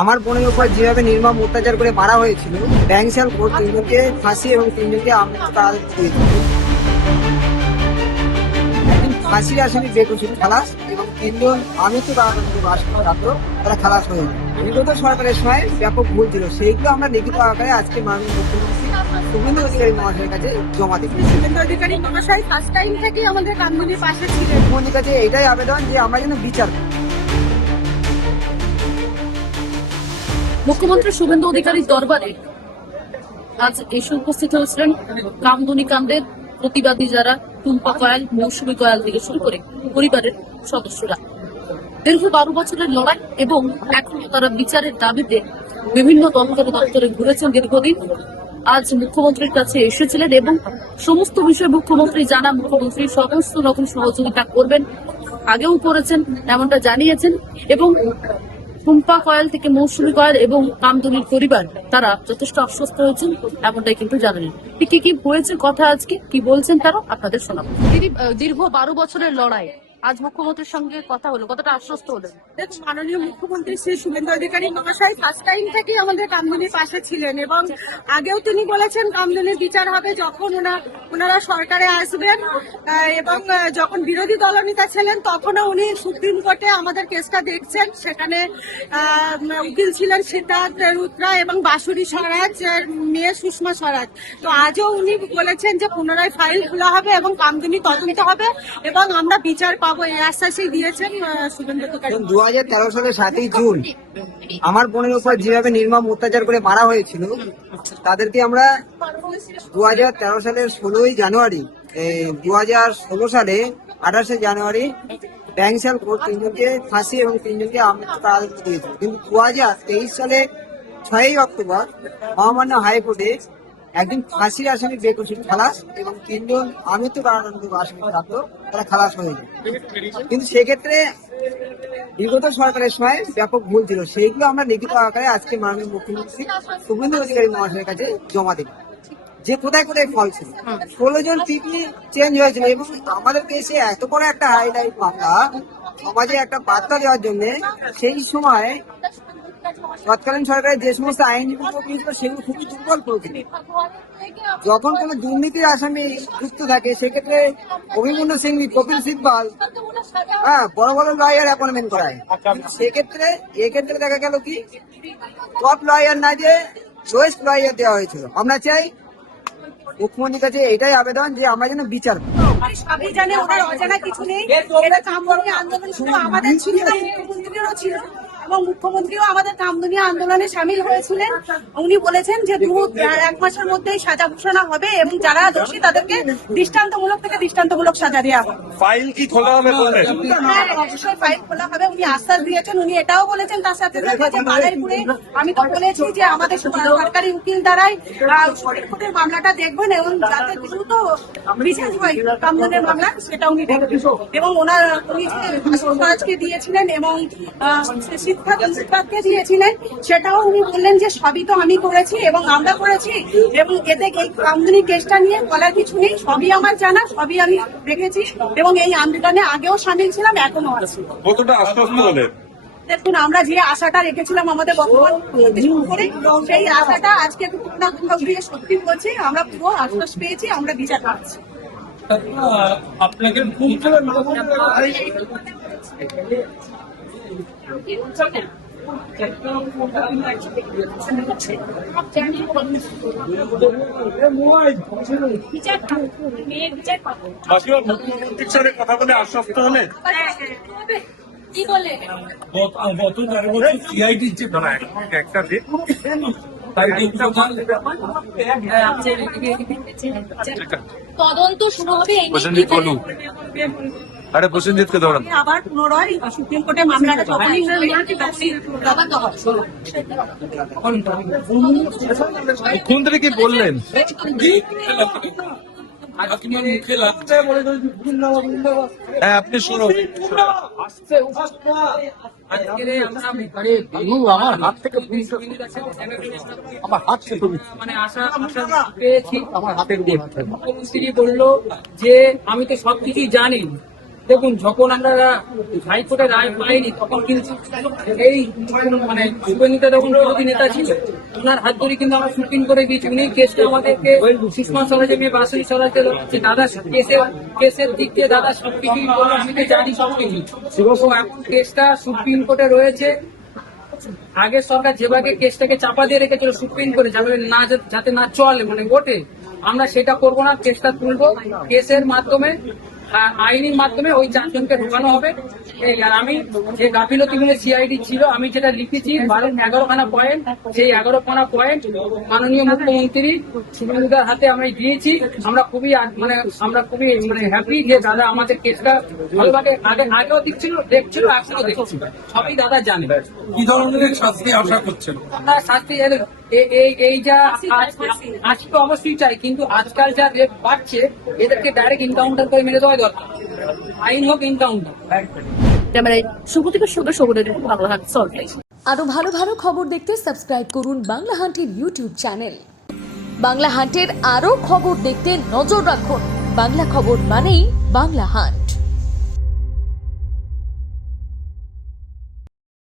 আমার বোনের উপর যেভাবে নির্মম অত্যাচার করে মারা হয়েছিল, ব্যাংশাল কোর্ট তিনজনকে ফাঁসি এবং তিনজনকে কারাদণ্ড দিয়েছিল। একজন ফাঁসির আসামি বেকসুর খালাস এবং তিনজন আমৃত্যু কারাদণ্ড আসামিপ্রাপ্ত তারা খালাস হয়ে যায়। বিগত সরকারের সময় ব্যাপক ভুল ছিল, সেইগুলো আমরা লিখিত আকারে আজকে মাননীয় মুখ্যমন্ত্রী শুভেন্দু অধিকারী মহাশয়ের কাছে জমা দিই। শুভেন্দু অধিকারী মহাশয় ফার্স্ট টাইম থেকে আমাদের কামদুনির পাশে ছিলেন। মুখ্যমন্ত্রীর কাছে এটাই আবেদন যে আমরা যেন বিচার পাই। মুখ্যমন্ত্রী শুভেন্দু অধিকারীর দরবারে আজ এসে উপস্থিত হয়েছিলেন কামদুনি কাণ্ডের প্রতিবাদী যারা টুম্পা কয়াল, মৌসুমী কয়াল থেকে শুরু করে পরিবারের সদস্যরা। দীর্ঘ 12 বছরের লড়াই এবং এখনো তারা বিচারের দাবিতে বিভিন্ন দপ্তরে ঘুরেছেন দীর্ঘদিন। আজ মুখ্যমন্ত্রীর কাছে এসেছিলেন এবং সমস্ত বিষয়ে মুখ্যমন্ত্রী জানা, মুখ্যমন্ত্রী সমস্ত রকম সহযোগিতা করবেন, আগেও করেছেন এমনটা জানিয়েছেন। এবং টুম্পা কয়াল থেকে মৌসুমী কয়াল এবং কামদুনির পরিবার তারা যথেষ্ট আশ্বস্ত হয়েছেন এমনটাই কিন্তু জানেন। কি হয়েছে কথা আজকে কি বলছেন তারা আপনাদের শোনাবো। দীর্ঘ 12 বছরের লড়াই, আজ মুখ্যমন্ত্রীর সঙ্গে কথা হলো, কতটা আশ্বস্ত হলেন? দেখুন, মাননীয় মুখ্যমন্ত্রী শ্রী শুভেন্দু অধিকারী মহাশয় ফার্স্ট টাইম থেকে আমাদের কামদুনির পাশে ছিলেন এবং আগেও তিনি বলেছেন কামদুনির বিচার হবে যখন ওনারা সরকারে আসবেন, এবং যখন বিরোধী দলনেতা ছিলেন তখনও উনি সুপ্রিম কোর্টে আমাদের কেসটা দেখছেন। সেখানে উকিল ছিলেন সিদ্ধার্থ রুদ্রা এবং বাসুরি স্বরাজ মেয়ে সুষমা স্বরাজ। তো আজও উনি বলেছেন যে পুনরায় ফাইল খোলা হবে এবং কামদুনি তদন্ত হবে এবং আমরা বিচার পাবো, এই আশ্বাসই দিয়েছেন শুভেন্দু অধিকারী। 2013 সালের 7ই জুন আমার বোনের উপর যেভাবে নির্মম অত্যাচার করে মারা হয়েছিল, তাদেরকে আমরা 2013 সালের 16ই জানুয়ারি, 2016 সালে 28শে জানুয়ারি ব্যাংশাল কোর্ট তিনজনকে ফাঁসি এবং তিনজনকে আমৃত্যু কারাদণ্ড দিয়েছিল। কিন্তু 2023 সালে 6ই অক্টোবর মহামান্য হাইকোর্টে একজন ফাঁসির আসামি বেকসুর খালাস এবং তিনজন আমৃত্যু কারাদণ্ড আসামিপ্রাপ্ত তারা খালাস হয়ে যায়। কিন্তু সেক্ষেত্রে বিগত সরকারের সময় ব্যাপক ভুল ছিল, সেইগুলো আমরা লিখিত আকারে আজকে মাননীয় মুখ্যমন্ত্রী শুভেন্দু অধিকারী মহাশয়ের কাছে জমা দিই যে কোথায় কোথায় ফল ছিল। 16 জন পিপি চেঞ্জ হয়েছিল এবং আমাদের দেশে এত বড় একটা হাইলাইট মামলা সমাজে একটা বার্তা দেওয়ার জন্য সেই সময় তৎকালীন সরকারের যে সমস্ত আইনজীবী ছিল সেগুলো খুবই দুর্বল করেছিল। যখন কোনো দুর্নীতির আসামি যুক্ত থাকে সেক্ষেত্রে অভিমন্যু সিংভি, কপিল সিব্বাল বড় বড় লয়ার অ্যাপয়েন্টমেন্ট করায়। এক্ষেত্রে দেখা গেল কি টপ লয়ার না যে লোয়েস্ট লয়ার দেওয়া হয়েছিল। আমরা চাই মুখ্যমন্ত্রীর কাছে এটাই আবেদন যে আমরা যেন বিচার পাই। সবাই জানে ওনার অজানা কিছু নেই। এটা কামদুনি আন্দোলন শুধু আমাদের ছিল না, মুখ্যমন্ত্রীরও ছিল এবং মুখ্যমন্ত্রীও আমাদের কামদুনি আন্দোলনে সামিল হয়েছিলেন। উনি বলেছেন যে 1 মাসের মধ্যেই সাজা ঘোষণা হবে এবং যারা দোষী তাদেরকে দৃষ্টান্তমূলক থেকে দৃষ্টান্তমূলক সাজা দেওয়া হবে। ফাইল কি খোলা হবে বললেন? হ্যাঁ, অবশ্যই ফাইল খোলা হবে, উনি আশ্বাস দিয়েছেন। উনি এটাও বলেছেন তার সাথে যে মাদারীপুরে আমি তো বলেছি যে আমাদের সরকারি উকিল দ্বারাই সুপ্রিম কোর্টের মামলাটা দেখবেন এবং যাতে দ্রুত বিচার হয় কামদুনির মামলা সেটা উনি দেখবেন। এবং উনি যে দিয়েছিলেন এবং সিদ্ধার্থকে দিয়েছিলেন সেটাও উনি বললেন যে সবই তো আমি করেছি এবং আমরা করেছি এবং এতে এই কামদুনি কেসটা নিয়ে বলার কিছু নেই, সবই আমার জানা, সবই আমি দেখেছি এবং এই আন্দোলনে আগেও সামিল ছিলাম, এখনো আছি। কতটা আশ্বস্ত হলেন? দেখুন, আমরা যে আশাটা রেখেছিলাম আমাদের বর্তমান উপরে, সেই আশাটা আজকে দিয়ে সত্যি বলছি, আমরা পুরো আশ্বাস পেয়েছি, আমরা বিচার পাচ্ছি। আপনাকে মুখ্যমন্ত্রীর সাথে কথা বলে আশ্বস্ত হলেন? কি বলে গত 13 বছর সিআইডির যে একটা তদন্ত শুরু হবে। আরে প্রসেনজিৎকে ধরুন। আবার পুনরায় সুপ্রিম কোর্টে মামলাটা যখনই মুখ্যমন্ত্রী কি বললেন? আপনার মুখে লাগছে আপনি শুনুন। আমার হাত থেকে মানে আশা পেয়েছি। আমার হাতের উপর মুখ্যমন্ত্রী বললো যে আমি তো সবকিছুই জানি, দেখুন যখন আমরা হাইকোর্টে রায় পাইনি তখন কিন্তু এই মানে শুভেন্দুতে তখন বিরোধী নেতা ছিল, ওনার হাত ধরে কিন্তু আমরা শুটিং করে দিয়েছি। উনি কেসটা আমাদেরকে সুষমা স্বরাজে মেয়ে বাসুরি স্বরাজকে যে দাদা কেসের দিক দিয়ে দাদা সবকিছুই বললো, আমি তো জানি সবকিছু। তো এখন কেসটা সুপ্রিম কোর্টে রয়েছে। আগের সরকার যেভাবে কেসটাকে চাপা দিয়ে রেখেছিল সুপ্রিম কোর্টে যাতে না চলে মানে ওঠে, আমরা সেটা করবো না, কেসটা তুলবো। কেসের মাধ্যমে আইনের মাধ্যমে ওই 4 জনকে ঢোকানো হবে। আর আমি যে গাফিলতিগুলো সিআইডি ছিল আমি যেটা লিখেছি 11খানা পয়েন্ট, সেই 11খানা পয়েন্ট মাননীয় মুখ্যমন্ত্রী শুভেন্দুদার হাতে আমরা দিয়েছি। আমরা খুবই হ্যাপি যে দাদা আমাদের কেসটা ভালোভাবে আগেও দেখছিল এখনো দেখছি, সবই দাদা জানে। কি ধরনের শাস্তি আশা করছেন? আমরা শাস্তি এই যা আজকে অবশ্যই চাই, কিন্তু আজকাল যা রেট বাড়ছে এদেরকে ডাইরেক্ট ইনকাউন্টার করে মেরে দেওয়া দরকার, আইন হোক ইনকাউন্টার। ক্যামেরায় শুভদীপের সঙ্গে সৌগত, বাংলাহাট সল্টলেক। আরো ভালো ভালো খবর দেখতে সাবস্ক্রাইব করুন বাংলা হান্টের ইউটিউব চ্যানেল। বাংলা হান্টের আরো খবর দেখতে নজর রাখুন। বাংলা খবর মানেই বাংলা হান্ট।